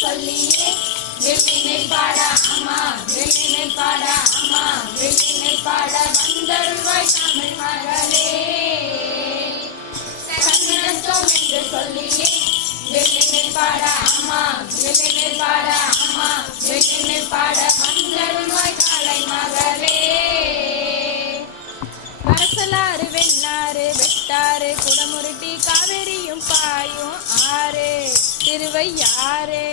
சொல்லியே வெள்ளினை பாட அம்மா வெள்ளினை பாட அம்மா வெள்ளினை பாட வந்தருள்வாய் தமிழ் மகளே. சங்கடத்தோம் என்று சொல்லியே வெள்ளினை பாட அம்மா வெள்ளினை பாட அம்மா வெள்ளினை பாட வந்தருள்வாய் காலை மகளே. அரசலாறு வெண்ணாறு வெட்டாறு குடமுருட்டி காவேரியும் பாயும் ஆறு திருவையாறு.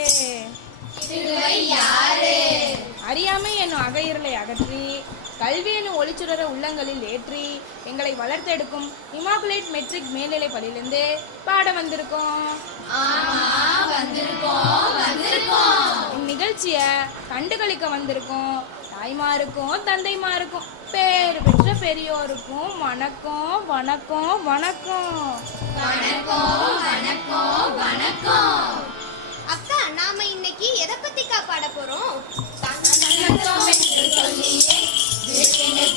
அறியாமை என்னும் அகையிருளை அகற்றி கல்வி என்னும் ஒளிச்சுடர உள்ளங்களில் ஏற்றி எங்களை வளர்த்தெடுக்கும் இமாகுலேட் மெட்ரிக் மேல்நிலை பள்ளியிலிருந்து பாட வந்திருக்கோம். இந்நிகழ்ச்சிய கண்டுகளிக்க வந்திருக்கோம். தாய்மாருக்கும் தந்தைமாருக்கும் பேர் பெற்ற பெரியோருக்கும் வணக்கம் வணக்கம் வணக்கம் வணக்கம் வணக்கம் வணக்கம். அக்கா, நாம இன்னைக்கு எதை பத்திக்கா பாட போறோம்?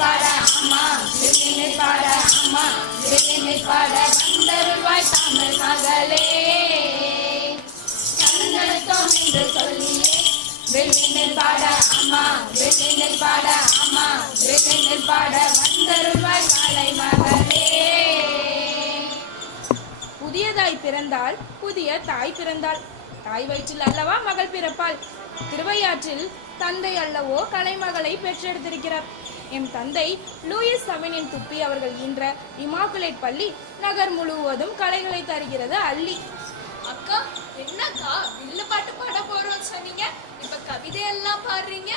பாட அம்மா வெள்ளினை பாட அம்மா வெள்ளினை பாட வந்தருள்வாய் தமிழ் மகளே. சங்கடத்தோம் என்று சொல்லியே வெள்ளினை பாட அம்மா வெள்ளினை பாட அம்மா வெள்ளினை பாட வந்தருள்வாய் காலை மகளே. புதியதாய் பிறந்தால் புதிய தாய் பிறந்தாள். தாய் வயிற்றில் அல்லவா மகள் பிறப்பாள். திருவையாற்றில் தந்தை அல்லவோ கலைமகளை பெற்றெடுத்திருக்கிறார். எம் தந்தை லூயிஸ் சவினின் துப்பி அவர்கள் ஈன்ற இமாகுலேட் பள்ளி நகர் முழுவதும் கலைகளை தருகிறது அள்ளி. அக்கா, என்னக்கா வில்லு பாட்டு பாட போறோம் சொன்னீங்க, இப்ப கவிதையெல்லாம் பாடுறீங்க?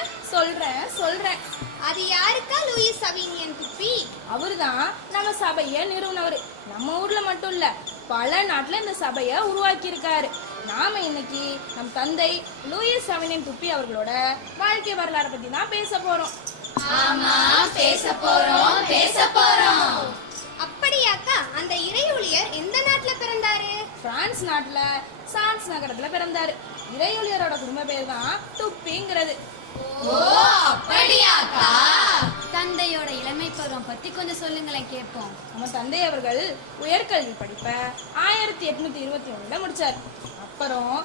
சொல்றேன். அது யாருக்கா லூயிஸ் சவினியன் துப்பி? அவருதான் நம்ம சபைய நிறுவனவர். நம்ம ஊர்ல மட்டும் இல்ல, பல நாட்டுல இந்த சபைய உருவாக்கி இருக்காரு. நாம இன்னைக்கு நம் தந்தை லூயிஸ் சவினியன் துப்பி அவர்களோட வாழ்க்கை வரலாறு பத்தி தான் பேச போறோம். ஆமா, பேச போறோம். அப்படியாக்கா, அந்த இறை ஊழியர் எந்த நாட்டுல பிறந்தாரு? பிரான்ஸ் நாட்டுல சான்ஸ் நகரத்துல பிறந்தாரு. இறையூழியரோட குடும்ப பேர் தான் துப்பிங்கிறது. ஓ, அப்படியாக்கா. தந்தையோட இளமை பருவம் பத்தி கொஞ்சம் சொல்லுங்களேன் கேட்போம். நம்ம தந்தை அவர்கள் உயர்கல்வி படிப்ப 1821 முடிச்சார். அப்புறம்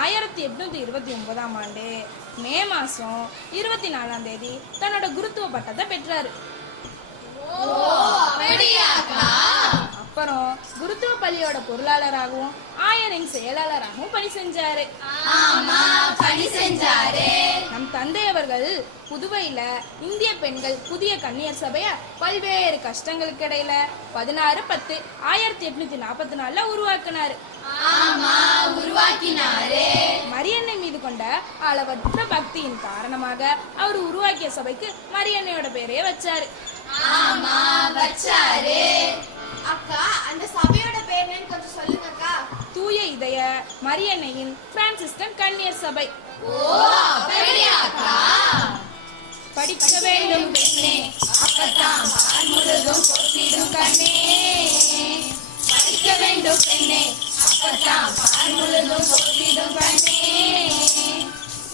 1829 ஆண்டு மே மாசம் 24ஆம் தேதி தன்னோட குருத்துவ பட்டத்தை பெற்றாரு. அப்புறம் குருத்துவ பள்ளியோட பொருளாளராகவும் ஆயரின் செயலாளராகவும் பணி செஞ்சாரு. நம் தந்தை அவர்கள் புதுவையில இந்திய பெண்கள் புதிய கன்னியர் சபைய பல்வேறு கஷ்டங்களுக்கு இடையில 16/10/1844 உருவாக்கினாரு. மரியன்னை மீது கொண்ட அளவற்ற பக்தியின் காரணமாக அவர் உருவாக்கிய சபைக்கு மரியன்னையோட பேரே வச்சாரு. அக்கா, அந்த சபையோட பேர் என்னன்னு கொஞ்சம் சொல்லுங்கக்கா. தூய இதய மரியன்னையின் பிரான்சிஸ்கன் கன்னியர் சபை. படிக்க வேண்டும் பெண்ணே, அப்பத்தான் பால் முழுதும் பொத்திடும் கண்ணே. படிக்க வேண்டும் பெண்ணே, அப்பத்தான் பால் முழுதும் பொத்திடும் கண்ணே.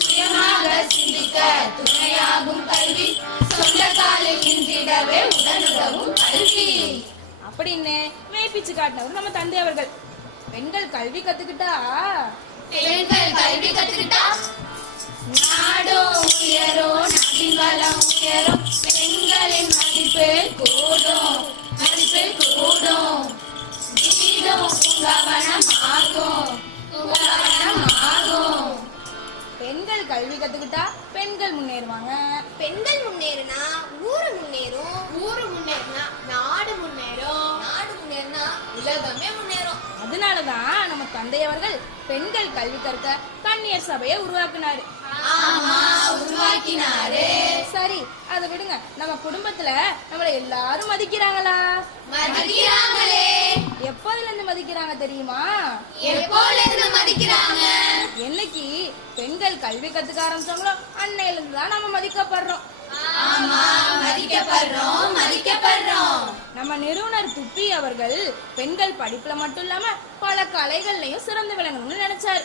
சுயமாக சிந்திக்க துணையாகும் கல்வி, சொந்த காலில் நின்றிடவே உடனுதவும் கல்வி அப்படின்னு மெய்ப்பிச்சு காட்டினவர் நம்ம தந்தை அவர்கள். பெண்கள் கல்வி கத்துக்கிட்டா நாடும் உயரும், நாட்டின் வளம் உயரும், பெண்களின் மதிப்பு கூடும், வீடும் கவனமாகும். பெண்கள் கல்வி கத்துக்கிட்டா பெண்கள் முன்னேறுவாங்க. பெண்கள் முன்னேறினா ஊரு முன்னேறும், ஊரு முன்னேறினா நாடு முன்னேறும், நாடு முன்னேறினா உலகமே முன்னேறும். அதனாலதான் நம்ம தந்தை அவர்கள் பெண்கள் கல்வி கற்க கன்னியர் சபையை உருவாக்கினாரு. சரி, அதை விடுங்க. நம்ம குடும்பத்துல நம்மள எல்லாரும் மதிக்கிறாங்களா? எப்போதுல இருந்து மதிக்கிறாங்க தெரியுமா? என்னைக்கு பெண்கள் கல்வி கத்துக்க ஆரம்பிச்சாங்களோ அன்னையில இருந்து தான் நம்ம மதிக்கப்படுறோம். நம்ம நிறுவனர் துப்பி அவர்கள் பெண்கள் படிப்புல மட்டும் இல்லாம பல கலைகள்லயும் சிறந்து விளங்கணும்னு நினைச்சாரு.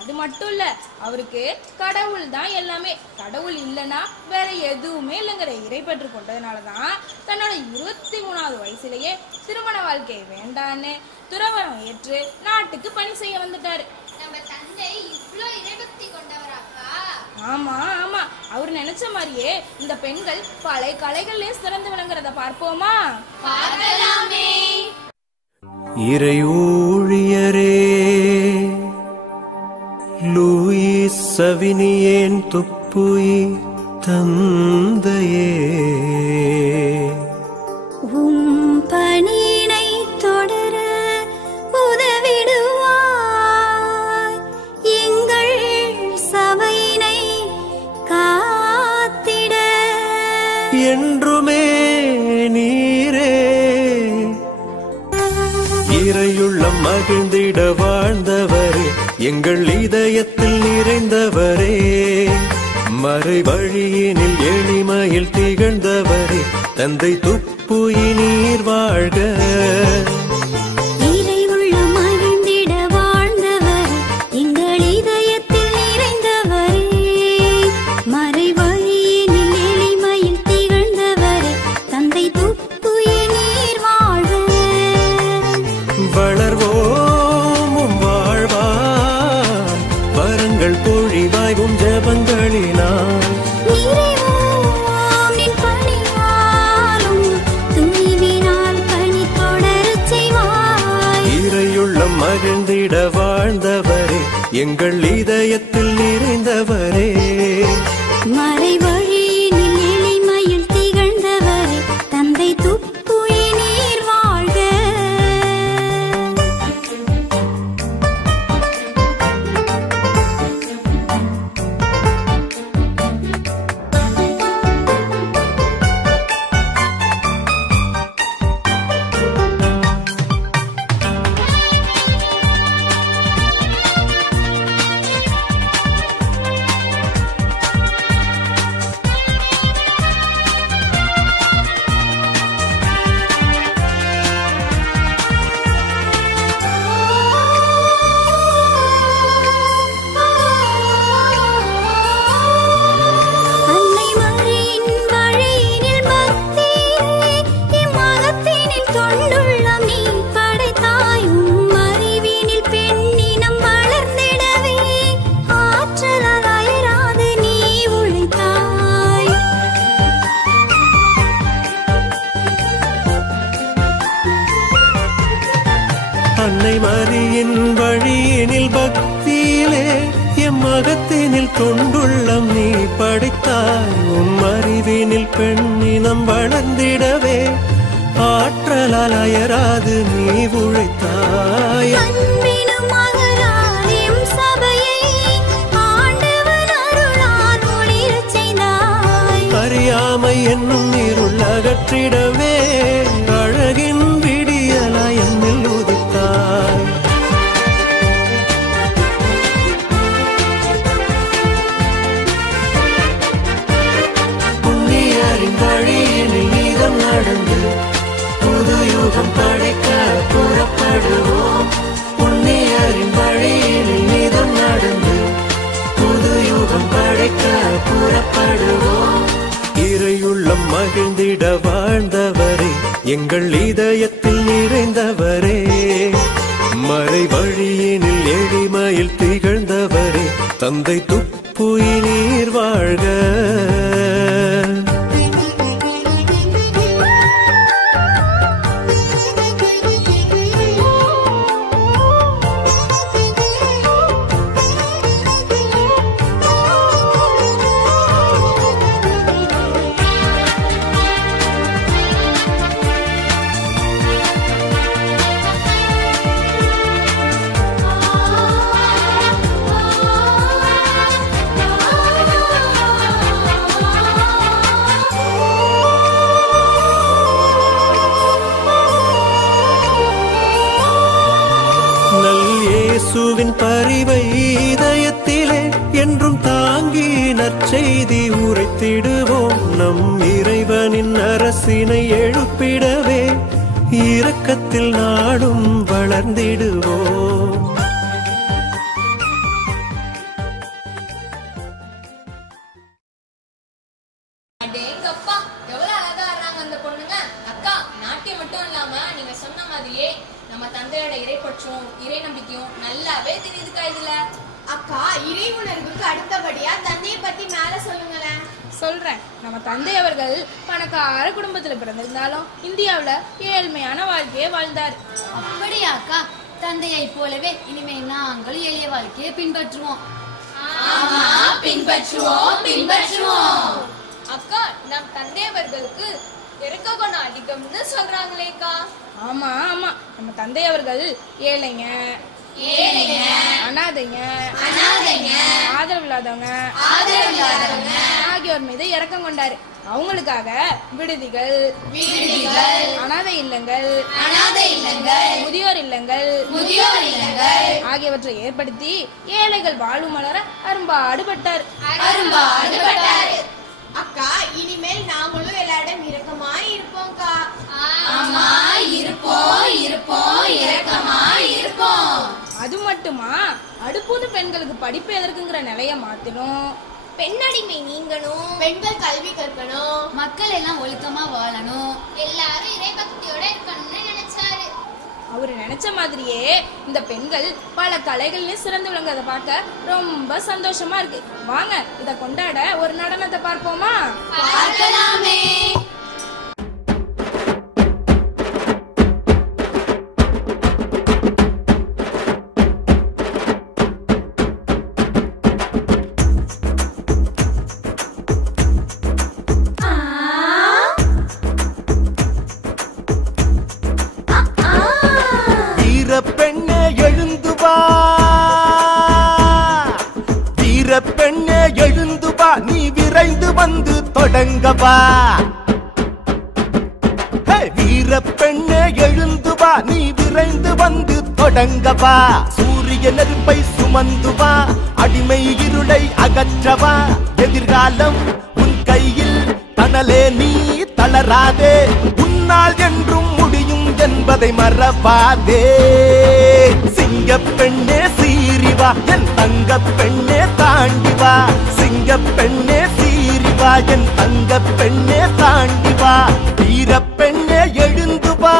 அது மட்டும் இல்ல, அவருக்கு கடவுள் தான் எல்லாமே, கடவுள் இல்லைன்னா வேற எதுவுமே இல்லைங்கிற இறை பெற்று கொண்டதுனாலதான் தன்னோட 23வது வயசுலயே திருமண வாழ்க்கை வேண்டான்னு துறவரம் ஏற்று நாட்டுக்கு பணி செய்ய வந்துட்டாரு. அவ்வளோ இறைபக்தி கொண்டவராக்கா? ஆமா ஆமா, அவர் நினைச்ச மாதிரியே இந்த பெண்கள் பல கலைகளிலே சிறந்து விளங்குறத பார்ப்போமா? பார்க்கலாமே. இறை ஊழியரே, லூயிஸ் சவினியேன் துப்புயி தந்தையே, பணியினை தொடர உதவிடுவாய், எங்கள் சபையினை காத்திட என்றுமே நீரே இறையுள்ளம் மகிழ்ந்திட வாழ்ந்தவரே, எங்கள் இதயத்தில் நிறைந்தவரே, மறை வழியினில் எளிமையில் திகழ்ந்தவரே, தந்தை துப்புயி நீர் வாழ்க. இறையுள்ள மகிழ்ந்திட வாழ்ந்தவர், எங்கள் இதயத்தில் நிறைந்தவரே, மறை வழியினில் எளிமையில் திகழ்ந்தவரே, தந்தை துப்புயி நீர் வாழ்க. வளர்வோம் வாழ்வாய், வரங்கள் பொழிவாய்வும் ஜபங்களினால், நிறைவோம் நின் பணியாலும் துணிவினால் பணி தொடரச் செய்வாய். இறையுள்ளம் மகிழ்ந்திட வாழ்ந்தவரே, எங்கள் இதயத்தில் நிறைந்தவரே, மறை வழியினில் எளிமையில் திகழ்ந்தவரே, தந்தை துப்புயி நீர் வாழ்க. அன்னை மரியின் வழியினில் பக்தியிலே இம்மகத்தினில் தொண்டுள்ளம் நீ படைத்தாய். உம் அறிவினில் பெண்ணினம் வளர்ந்திடவே ஆற்றலால் அயராது நீ உழைத்தாய். அன்னை மரியின் வழியினில் பக்தியிலே எம்மகத்தினில் தொண்டுள்ளம் நீ படைத்தாய். உம் அறிவினில் பெண்ணினம் வளர்ந்திடவே ஆற்றலால் அயராது நீ உழைத்தாய். அன்பினும் மகளால் எம் சபையை ஆண்டவர் அருளால் ஒளிரச் செய்தாய். அறியாமை என்னும் இருள் அகற்றிடவே அழகின் விடியலாய் என்னில் உதித்தாய். புண்ணியரின் வழியினில் நீதம் நடந்து புது யுகம் படைக்க புறப்படுவோம். புண்ணியரின் வழியினில் நீதம் நடந்து புது யுகம் படைக்க புறப்படுவோம். இறையுள்ளம் மகிழ்ந்திட வாழ்ந்தவரே, எங்கள் இதயத்தில் நிறைந்தவரே, மறை வழியினில் எளிமையில் திகழ்ந்தவரே, தந்தை துப்புயி நீர் வாழ்க. இயேசுவின் பரிவை இதயத்திலே என்றும் தாங்கி நற்செய்தி உரைத்திடுவோம். நம் இறைவனின் அரசினை எழுப்பிடவே இரக்கத்தில் நாடும் வளர்ந்திடுவோம். அடேங்கப்பா, எவ்வளவு அழகா ஆடுறாங்க அந்த பொண்ணுங்க. அக்கா, நாட்டியம் மட்டும் இல்லாம நீங்க சொன்ன மாதிரியே நம்ம தந்தையோட இறைப்பற்றும் இறை நம்பிக்கையும் நல்லாவே தெரியுதுக்கா இதுல. அக்கா, இறை உணர்வுக்கு அடுத்தபடியா தந்தையை பத்தி மேல சொல்லுங்களேன். சொல்றேன். நம்ம தந்தை அவர்கள் பணக்கார குடும்பத்துல பிறந்திருந்தாலும் இந்தியாவுல ஏழ்மையான வாழ்க்கையை வாழ்ந்தார். அப்படியா அக்கா? தந்தையை போலவே இனிமே நாங்களும் எளிய வாழ்க்கையை பின்பற்றுவோம். பின்பற்றுவோம். அக்கா, நம் தந்தை அவர்களுக்கு இறக்க குணம் அதிகம்னு சொல்றாங்களேக்கா. ஆமா ஆமா, நம்ம தந்தை அவர்கள் ஏழைங்க, அனாதைங்க, ஆதரவு இல்லாதவங்க ஆகியோர் மீது இரக்கம் கொண்டாரு. அவங்களுக்காக விடுதிகள், அனாதை இல்லங்கள், முதியோர் இல்லங்கள் ஆகியவற்றை ஏற்படுத்தி ஏழைகள் வாழ்வு மலர அரும்பாடுபட்டார். அக்கா, இனிமேல் நாங்களும் எல்லாரும் இரக்கமா இருப்போம்க்கா. அது மட்டுமா, அடுப்பூது பெண்களுக்கு படிப்பு எதற்குங்கிற நிலைய மாத்தணும். பெண்ணடிமை நீங்கணும், பெண்கள் கல்வி கற்கணும், மக்கள் எல்லாம் ஒழுக்கமா வாழணும், எல்லாரும் இறைபக்தியோட இருக்கணும்னு நினைச்சாரு. அவரு நினைச்ச மாதிரியே இந்த பெண்கள் பல கலைகள்லயும் சிறந்து விளங்குறத பார்க்க ரொம்ப சந்தோஷமா இருக்கு. வாங்க, இத கொண்டாட ஒரு நடனத்தை பார்ப்போமா? பார்க்கலாமே. பெண்ணே எழுந்து வா, வீர பெண்ணே எழுந்து வா, நீ விரைந்து வந்து தொடங்கவா. வீர பெண்ணே எழுந்து வா, நீ விரைந்து வந்து தொடங்கவா. சூரிய நெருப்பை சுமந்து வா, அடிமை இருளை அகற்றவா. எதிர்காலம் உன் கையில், தனலே நீ தளராதே. உன்னால் என்றும் முடியும் என்பதை மறவாதே. சிங்க பெண்ணே சீரிவா, என் தங்க பெண்ணே தாண்டிவா. சிங்க பெண்ணே சீரிவா, என் தங்க பெண்ணே தாண்டிவா. வீர பெண்ணே எழுந்து வா,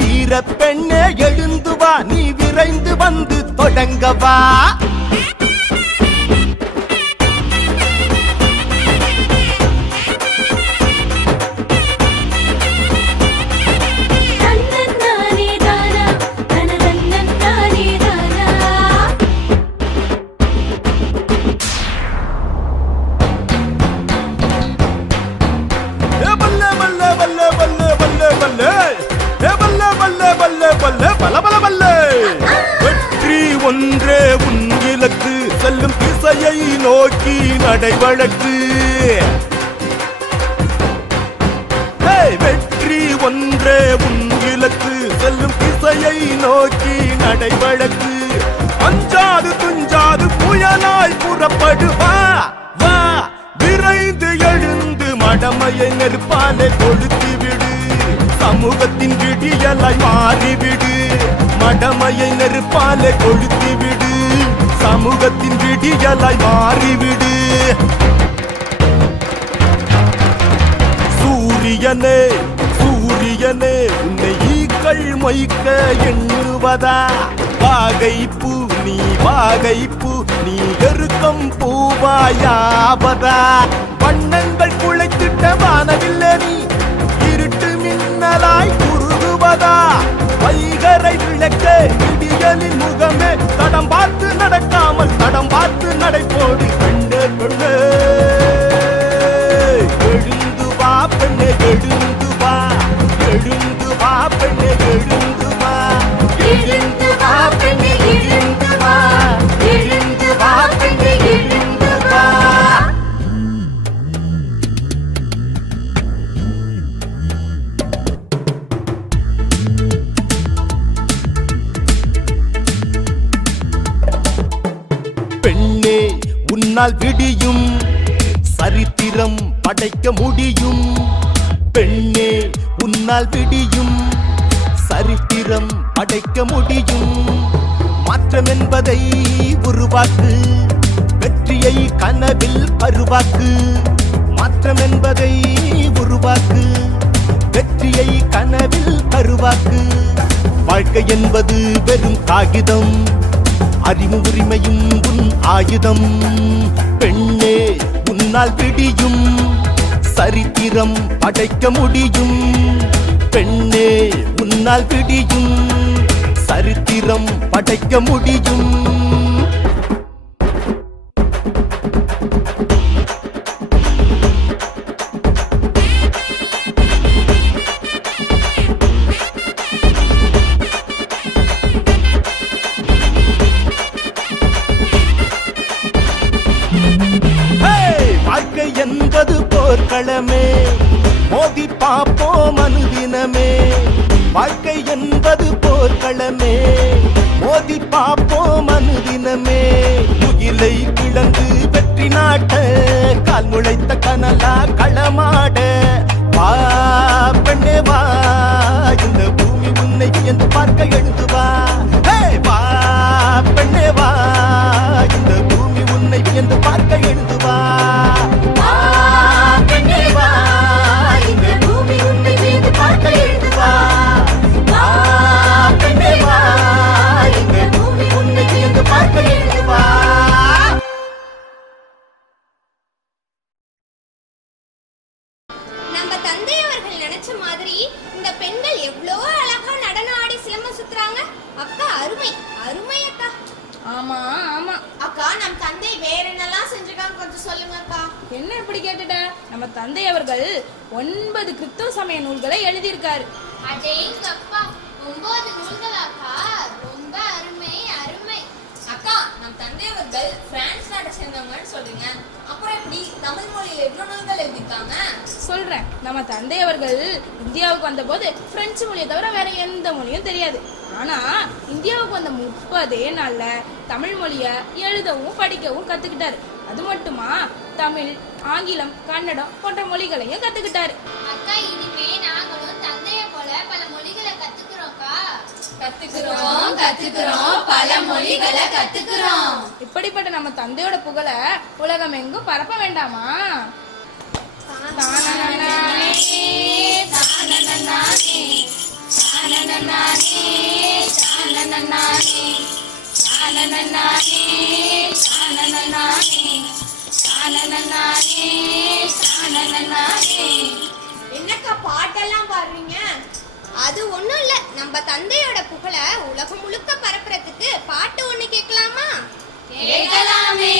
வீர பெண்ணே எழுந்து வா, நீ விரைந்து வந்து தொடங்கவா. வெற்றி ஒன்றே உன் இலக்கு, செல்லும் திசையை நோக்கி நடைவழக்கு. வெற்றி ஒன்றே உன் இலக்கு, செல்லும் திசையை நோக்கி நடைவழக்கு. அஞ்சாது துஞ்சாது புயலாய் புறப்படுவா. வா, விரைந்து எழுந்து மடமையை நெருப்பாலே கொளுத்திவிடு. சமூகத்தின் விடியலாய் மாறிவிடு. மடமையை நெருப்பாலே கொளுத்திவிடு. சமூகத்தின் விடியலாய் மாறிவிடு. சூரியனே சூரியனே, உன்னை ஈக்கள் மொய்க்க எண்ணுவதா. வாகைப்பூ நீ வாகைப்பூ, நீ எருக்கம் பூவாயாவதா. வண்ணங்கள் குழைத்திட்ட வானவில்லை நீ, இருட்டு மின்னலாய் குறுகுவதா. வைகரை விளக்க விடியலின் முகமே, தடம் பார்த்து நடக்காமல் தடம் பார்த்து நடைபோடு. பெண்ணே பெண்ணே எழுந்து வா, பெண்ணே எழுந்து வா. எழுந்து வா பெண்ணே எழுந்து வா. எழுந்து வா பெண்ணே எழுந்து வா. எழுந்து வா பெண்ணே எழுந்து வா. பெண்ணே, உன்னால் விடியும் சரித்திரம் படைக்க முடியும். பெண்ணே, உன்னால் விடியும் சரித்திரம் படைக்க முடியும். மாற்றம் என்பதை உருவாக்கு, வெற்றியை கனவில் கருவாக்கு. மாற்றம் என்பதை உருவாக்கு, வெற்றியை கனவில் கருவாக்கு. வாழ்க்கை என்பது வெறும் காகிதம், அறிவும் உரிமையும் உன் ஆயுதம். பெண்ணே உன்னால் விடியும் சரித்திரம் படைக்க முடியும். பெண்ணே உன்னால் விடியும் சரித்திரம் படைக்க முடியும். வாழ்க்கை என்பது போர்க்களமே, மோதி பார்ப்போம் அனுதினமே. வாழ்க்கை என்பது போர்க்களமே, மோதி பார்ப்போம் அனுதினமே. முகிலை கிளந்து வெற்றி நாட்ட கால் முளைத்த கனலா களமாட. வா பெண்ணே வா, இந்த பூமி உன்னை என்று பார்க்க எழுந்து வா. வா பெண்ணே வா, இந்த பூமி உன்னை என்று பார்க்க எழுந்து வா. பெண்ணே வா, இந்த பூமி உன்னை என்று பார்க்க எழுந்து வா. பெண்ணே வா, இந்த பூமி உன்னை என்று பார்க்க எழுந்து வா. நம்ம தந்தை அவர்கள் நினைச்ச மாதிரி இந்த பெண்கள் எவ்வளவு அழகா நடனம் ஆடி சிலம்பம் சுத்துறாங்க. அக்கா அருமை அருமை அக்கா. ஆமா ஆமா அக்கா நம் தந்தை வேற என்னெல்லாம் செஞ்சிருக்காங்க கொஞ்சம் சொல்லுங்க அக்கா. என்ன இப்படி கேட்டுட்ட? நம்ம தந்தை அவர்கள் 9 கிறிஸ்துவ சமய நூல்களை எழுதியிருக்காரு. அடேங்கப்பா 9 நூல்களாக்கா, ரொம்ப அருமை அருமை. அக்கா, நம் தந்தை அவர்கள் பிரான்ஸ் நாட்டை சேர்ந்தவங்கன்னு சொல்றீங்க, அப்புறம் எப்படி தமிழ் மொழியில எவ்வளவு நூல்கள் எழுதிருக்காங்க? சொல்றேன். நம்ம தந்தை அவர்கள் இந்தியாவுக்கு வந்த போது பிரெஞ்சு மொழியை தவிர வேற எந்த மொழியும் தெரியாது. ஆனா இந்தியாவுக்கு வந்த 30 நாள்ல தமிழ் மொழிய எழுதவும் படிக்கவும் கத்துக்கிட்டாரு. அது மட்டுமா, தமிழ், ஆங்கிலம், கன்னடம் போன்ற மொழிகளையும் கத்துக்கிட்டாரு. அக்கா இனிமே நாங்களும் தந்தைய போல பல மொழிகளை கத்துக்கிறோம்க்கா. கத்துக்கிறோம், பல மொழிகளை கத்துக்கிறோம். இப்படிப்பட்ட நம்ம தந்தையோட புகழ உலகம் எங்கும் பரப்ப வேண்டாமா? என்னக்கா பாட்டெல்லாம் பாடுறீங்க? அது ஒண்ணும் இல்ல, நம்ம தந்தையோட புகழ உலகம் முழுக்க பரப்புறதுக்கு பாட்டு ஒண்ணு கேட்கலாமா? கேட்கலாமே.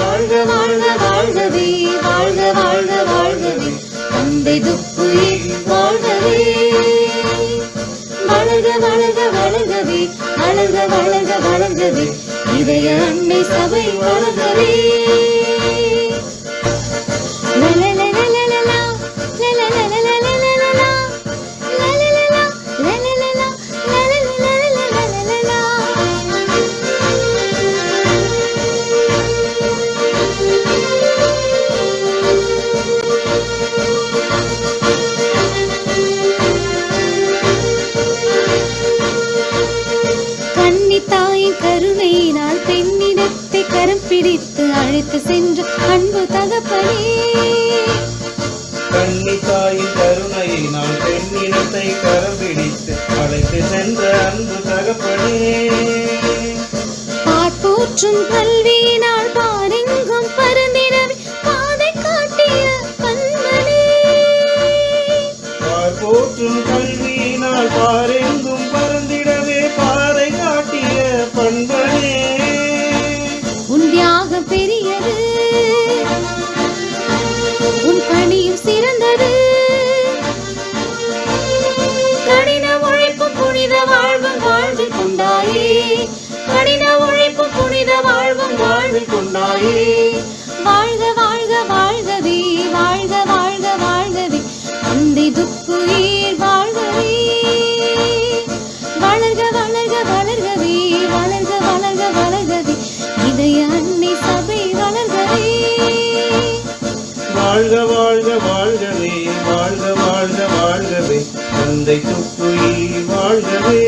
வாழ்க வாழ்க வாழ்கவே வளர்கவே இதய அன்னை சபை வளர்கவே கருணையினால் பெண்ணிடத்தை கரம் பிடித்து அழைத்து சென்ற அன்பு தகப்பனே கன்னி தாயின் கருணையினால் பெண்ணிடத்தை கரம் பிடித்து அழைத்து சென்ற அன்பு தகப்பனே பாற்போற்றும் கல்வியினால் பாரெங்கும் பரந்திடவே பாதை காட்டிய பன்மனே பாற்போற்றும் கல்வியினால் பாரெங்கும் பரந்திடவே பாதை காட்டிய பண்பனே உன் தியாகம் பெரியது உன் பணியும் சிறந்தது கடின உழைப்பு புனித வாழ்வும் வாழ்வில் கொண்டாயே கடின உழைப்பு புனித வாழ்வும் வாழ்வில் கொண்டாயே வாழ்க வாழ்க வாழ்கவே வாழ்க வாழ்க வாழ்கவே தந்தை துப்புயிர் வாழ்கவே வளர்க வளர்க வளர்கவே வளர்க வளர்க வளர்கவே இதய அன்னை சபை வளர்கவே வாழ்க வாழ்க வாழ்கவே வாழ்க வாழ்க வாழ்கவே தந்தை துப்புயிர் வாழ்கவே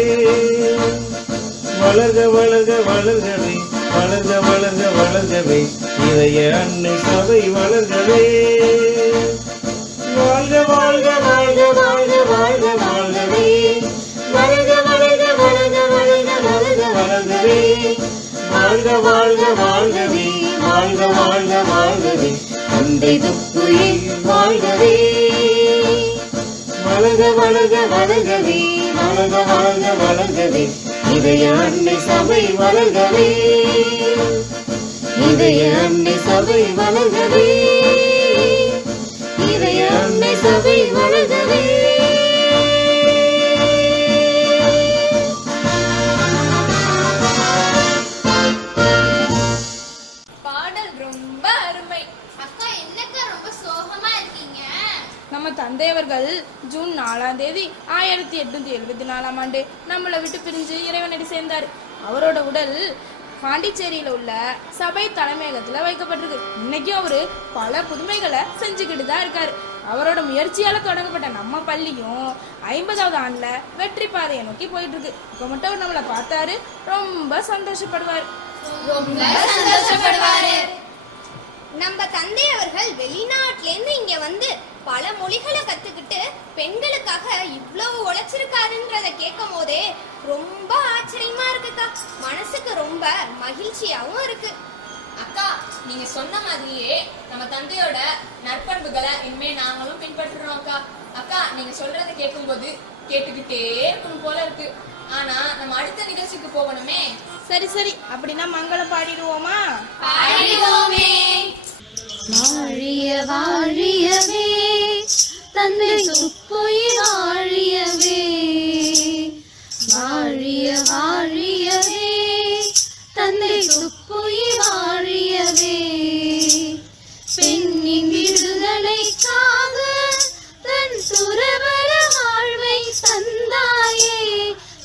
வளர்க வளர்க வளர்கவே வளர்க வளர்க வளர்கவே இதய அன்னை சபை வளர்கவே வாழ்க வாழ்க வாழ்க வாழ்க வாழ்க வாழ்கவே வளர்க வளர்க வளர்க வளர்க வளர்க வளர்கவே வாழ்க வாழ்க வாழ்கவே வாழ்க வாழ்க வாழ்கவே தந்தை துப்புயிர் வாழ்கவே வளர்க வளர்க வளர்கவே வளர்க வளர்க வளர்கவே இதய அன்னை சபை வளர்கவே இதய அன்னை சபை வளர்கவே இதய அன்னை சபை வளர்கவே பாடல் ரொம்ப அருமை. அக்கா என்னக்கா ரொம்ப சோகமா இருக்கீங்க? நம்ம தந்தையவர்கள் ஜூன் 4ஆம் தேதி 1874ஆம் ஆண்டு நம்மளை விட்டு பிரிஞ்சு இறைவனடி சேர்ந்தார். அவரோட உடல் பாண்டிச்சேரியில உள்ள சபை தலைமையகத்துல வைக்கப்பட்டிருக்கு. இன்னைக்கும் அவரு பல புதுமைகளை செஞ்சுக்கிட்டு தான் இருக்காரு. அவரோட முயற்சியால தொடங்கப்பட்ட நம்ம பள்ளியும் 50வது ஆண்டுல வெற்றி பாதையை நோக்கி போயிட்டு இருக்கு. இப்ப மட்டும் அவர் நம்மளை பார்த்தாரு ரொம்ப சந்தோஷப்படுவாரு. நம்ம தந்தை அவர்கள் வெளிநாட்டுல இருந்து இங்க வந்து பல மொழிகளை கத்துக்கிட்டு பெண்களுக்காக இவ்வளவு உழைச்சிருக்காருன்றத கேட்கும் போதே ரொம்ப ஆச்சரியமா இருக்குக்கா. மனசுக்கு ரொம்ப மகிழ்ச்சியாவும் இருக்கு. அக்கா, நீங்க சொன்ன மாதிரியே நம்ம தந்தையோட நற்பண்புகளை இனிமே நாங்களும் பின்பற்றுறோம் அக்கா. அக்கா, நீங்க சொல்றத கேட்கும்போது கேட்டுக்கிட்டே இருக்கணும் போல இருக்கு. ஆனா நம்ம அடுத்த நிகழ்ச்சிக்கு போகணுமே. சரி சரி, அப்படின்னா மங்களம் பாடிடுவோமா? பாடிடுவோமே. வாழிய வாழியவே தந்தை துப்புயிர் வாழியவே வாழிய வாழியவே தந்தை துப்புயிர் வாழியவே பெண்ணின் விடுதலைக்காக தன் துறவற வாழ்வை தந்தாயே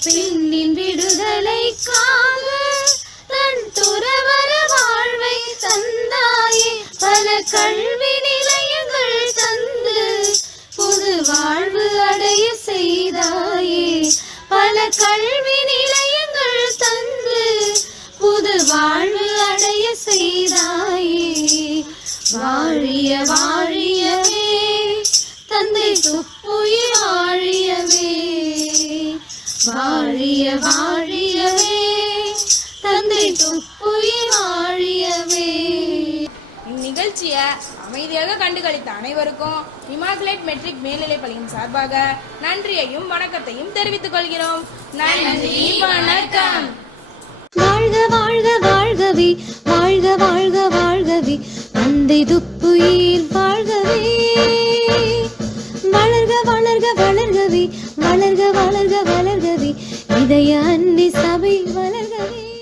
பெண்ணின் விடுதலைக்காக தன் துறவற வாழ்வை தந்தாயே பல கல்வி நிலையங்கள் தந்து புது வாழ்வு அடைய செய்தாயே பல கல்வி நிலையங்கள் தந்து புது வாழ்வு அடைய செய்தாயே வாழிய வாழியவே தந்தை துப்புயிர் வாழியவே வாழிய வாழியவே தந்தை துப்புயிர் வாழியவே. இந்நிகழ்ச்சியை அமைதியாக கண்டுகளித்த அனைவருக்கும் இமாகுலேட் மெட்ரிக் மேல்நிலைப் பள்ளியின் சார்பாக நன்றியையும் வணக்கத்தையும் தெரிவித்துக் கொள்கிறோம். நன்றி, வணக்கம். வாழ்க வாழ்க வாழ்கவே வாழ்க வாழ்க வாழ்கவே தந்தை துப்புயிர் வாழ்கவே வளர்க வளர்க வளர்கவே வளர்க வளர்க வளர்கவே இதய அன்னை சபை வளர்கவே.